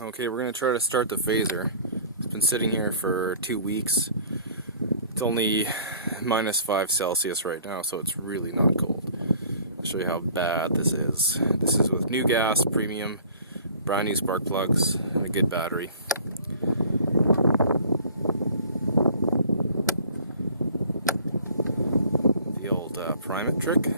Okay, we're going to try to start the Phazer. It's been sitting here for 2 weeks. It's only -5 Celsius right now, so it's really not cold. I'll show you how bad this is. This is with new gas, premium, brand new spark plugs, and a good battery. The old prime it trick.